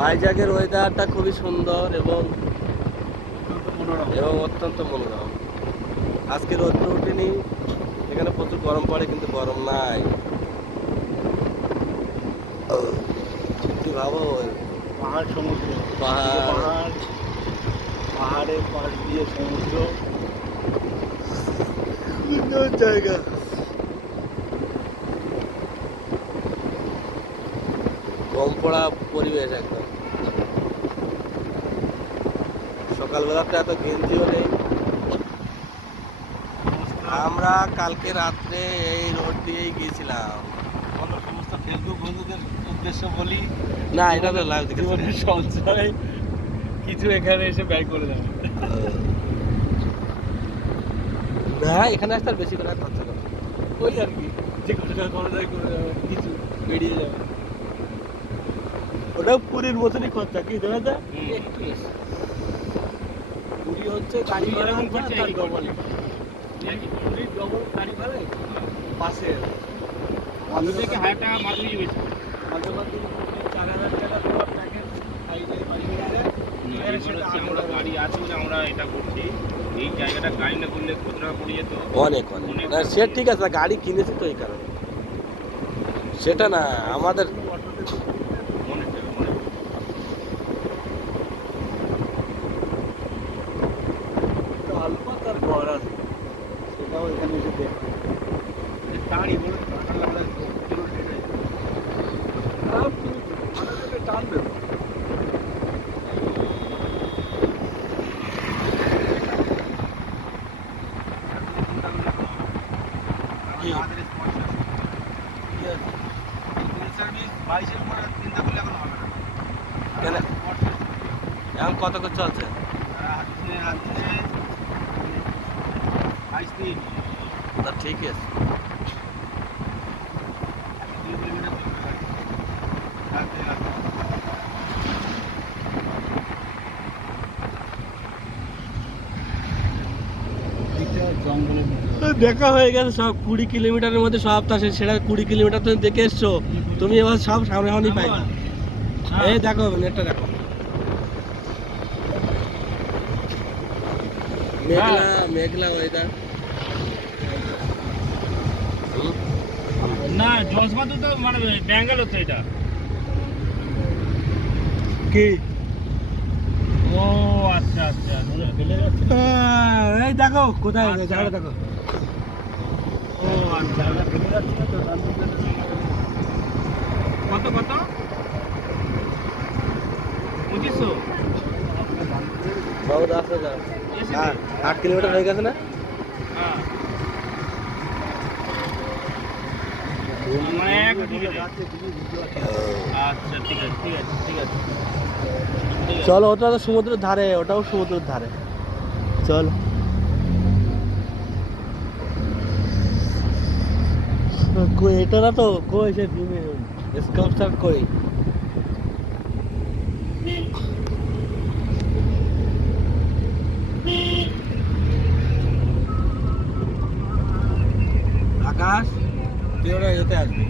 ভাইজাগের ওয়েদারটা খুবই সুন্দর এবং মনোরম। এবং অত্যন্ত মনোরম। আজকে রোদ্র উঠেনি এখানে প্রচুর গরম পড়ে কিন্তু গরম নাই। সত্যি ভাবো পাহাড় সমুদ্র। পাহাড়। পাহাড় পাহাড়ের পাশ দিয়ে সমুদ্র। সুন্দর জায়গা। কম পড়া পরিবেশ একদম। সকালবেলাটা এত গেঞ্জিও নেই। আমরা কালকে রাত্রে এই রোড দিয়েই গিয়েছিলাম। সমস্ত ফেসবুক বন্ধুদের উদ্দেশ্য বলি। না এটা তো জীবনের সঞ্চয় কিছু এখানে এসে ব্যয় করে দেবে না এখানে আসতে আর বেশি করে খরচা করো ওই আর কি যে খরচ করে দেবে কিছু বেরিয়ে যাবে। ওটাও পুরীর মতনই খরচা কি দেবে দা একটু পুরী হচ্ছে গাড়ি ভাড়া তার ডবল ডবল গাড়ি আমাদের থেকে হাজার টাকা বেশি চার হাজার তোমার প্যাকেজ সেটা আমরা গাড়ি আছে বলে আমরা এটা করছি। এই জায়গাটা গাড়ি না করলে কত টাকা পড়ে যেত? অনেক অনেক। অনেক। সে ঠিক আছে গাড়ি কিনেছি তো এই কারণে। সেটা না আমাদের অনেক টাকা অনেক আছে সেটাও এখানে এসে দেখবে দাঁড়ি বলে টানবে করলে এখন হবে না কেন? এখন কত করে চলছে? তা ঠিক আছে। দেখা হয়ে গেছে সব কুড়ি কিলোমিটারের মধ্যে সব তা সেটা কুড়ি কিলোমিটার তুমি দেখে এসছো। তুমি এবার সব সামনে সামনে পাই হ্যাঁ। এই দেখো নেটটা দেখো। মেঘলা মেঘলা ওয়েদার না জজমাতু তো মানে ব্যাঙ্গালোর তো এটা। কি? ও আচ্ছা আচ্ছা না? এই দেখো কোথায়? আচ্ছা। জায়গাটা দেখো। ও আচ্ছা। কত কত? পঁচিশশো? বাবু দশ হাজার হ্যাঁ আট কিলোমিটার হয়ে গেছে না? আচ্ছা ঠিক আছে ঠিক আছে ঠিক আছে। চলো ওটা তো সমুদ্রের ধারে ওটাও সমুদ্রের ধারে। চল। এটা না তো কই সে ডিমে স্কাল্পচার কই আকাশ তুই ওটা যেতে আসবি।